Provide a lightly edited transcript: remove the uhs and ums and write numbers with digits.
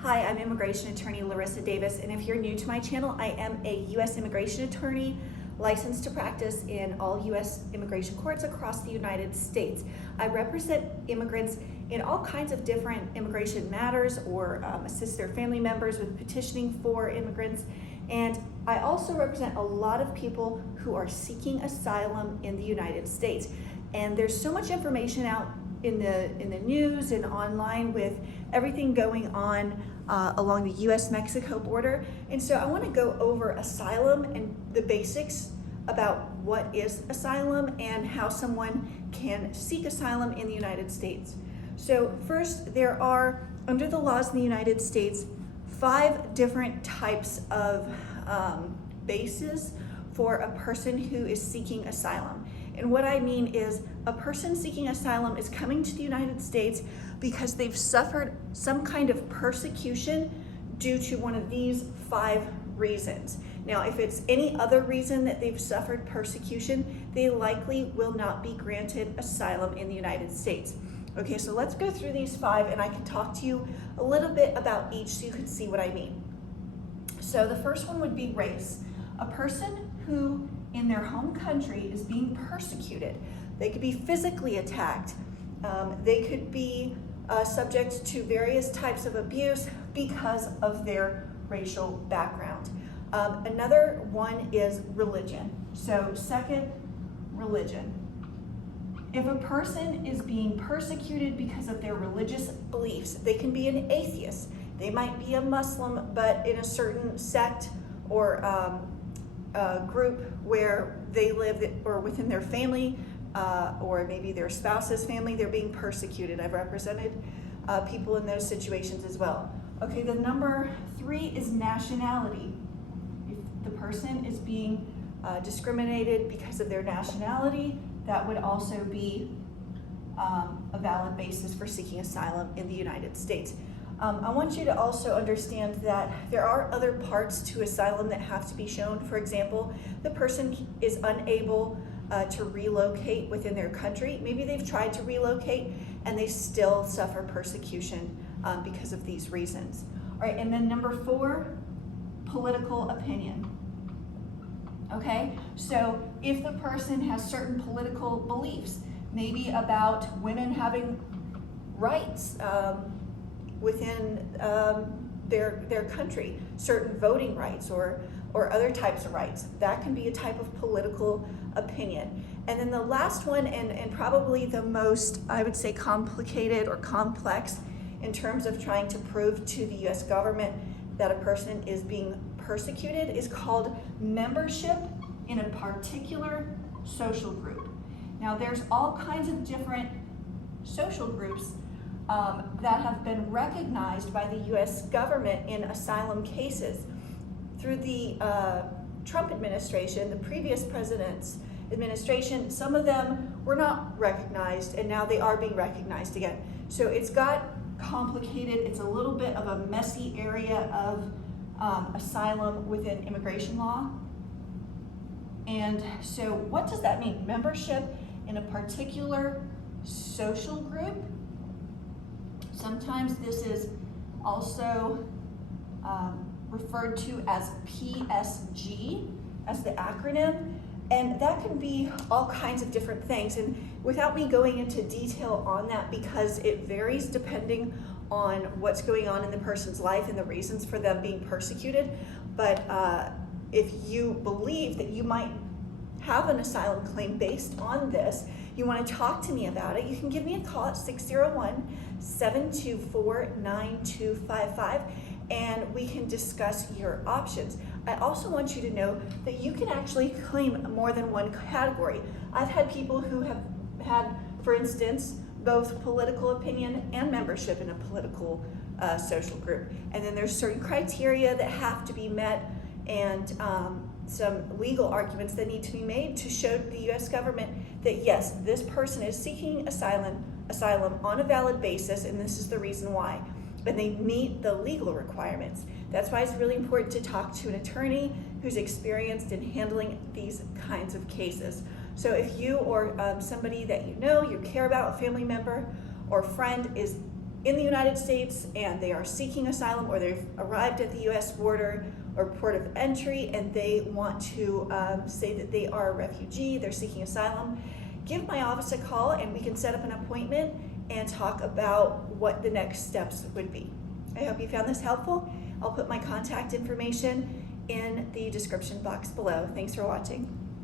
Hi, I'm immigration attorney Larissa Davis, and if you're new to my channel, I am a U.S. immigration attorney licensed to practice in all U.S. immigration courts across the United States. I represent immigrants in all kinds of different immigration matters or assist their family members with petitioning for immigrants. And I also represent a lot of people who are seeking asylum in the United States. And there's so much information out in the news and online with everything going on along the U.S.-Mexico border. And so I want to go over asylum and the basics about what is asylum and how someone can seek asylum in the United States. So first, there are, under the laws in the United States, 5 different types of bases for a person who is seeking asylum. And what I mean is a person seeking asylum is coming to the United States because they've suffered some kind of persecution due to one of these 5 reasons. Now, if it's any other reason that they've suffered persecution, they likely will not be granted asylum in the United States. Okay, so let's go through these 5 and I can talk to you a little bit about each so you can see what I mean. So the first one would be race. A person who in their home country is being persecuted. They could be physically attacked. They could be subject to various types of abuse because of their racial background. Another one is religion. So second, religion. If a person is being persecuted because of their religious beliefs, they can be an atheist. They might be a Muslim, but in a certain sect or group where they live or within their family or maybe their spouse's family, they're being persecuted. I've represented people in those situations as well. Okay, the number 3 is nationality. If the person is being discriminated because of their nationality, that would also be a valid basis for seeking asylum in the United States. I want you to also understand that there are other parts to asylum that have to be shown. For example, the person is unable to relocate within their country. Maybe they've tried to relocate and they still suffer persecution because of these reasons. All right, and then number 4, political opinion. Okay, so if the person has certain political beliefs, maybe about women having rights within their country, certain voting rights or other types of rights, that can be a type of political opinion. And then the last one, and probably the most, I would say, complicated or complex in terms of trying to prove to the US government that a person is being persecuted, is called membership in a particular social group. Now, there's all kinds of different social groups that have been recognized by the US government in asylum cases. Through the Trump administration, the previous president's administration, some of them were not recognized and now they are being recognized again. So it's got complicated, it's a little bit of a messy area of asylum within immigration law. And so what does that mean? Membership in a particular social group? Sometimes this is also referred to as PSG, as the acronym, and that can be all kinds of different things. And without me going into detail on that, because it varies depending on what's going on in the person's life and the reasons for them being persecuted, but if you believe that you might have an asylum claim based on this, you want to talk to me about it, you can give me a call at 601-724-9255 and we can discuss your options. I also want you to know that you can actually claim more than one category. I've had people who have had, for instance, both political opinion and membership in a political social group. And then there's certain criteria that have to be met and some legal arguments that need to be made to show the US government that yes, this person is seeking asylum on a valid basis and this is the reason why. And they meet the legal requirements. That's why it's really important to talk to an attorney who's experienced in handling these kinds of cases. So if you or somebody that you know, you care about, a family member or friend is in the United States and they are seeking asylum, or they've arrived at the US border or port of entry and they want to say that they are a refugee, they're seeking asylum, give my office a call and we can set up an appointment and talk about what the next steps would be. I hope you found this helpful. I'll put my contact information in the description box below. Thanks for watching.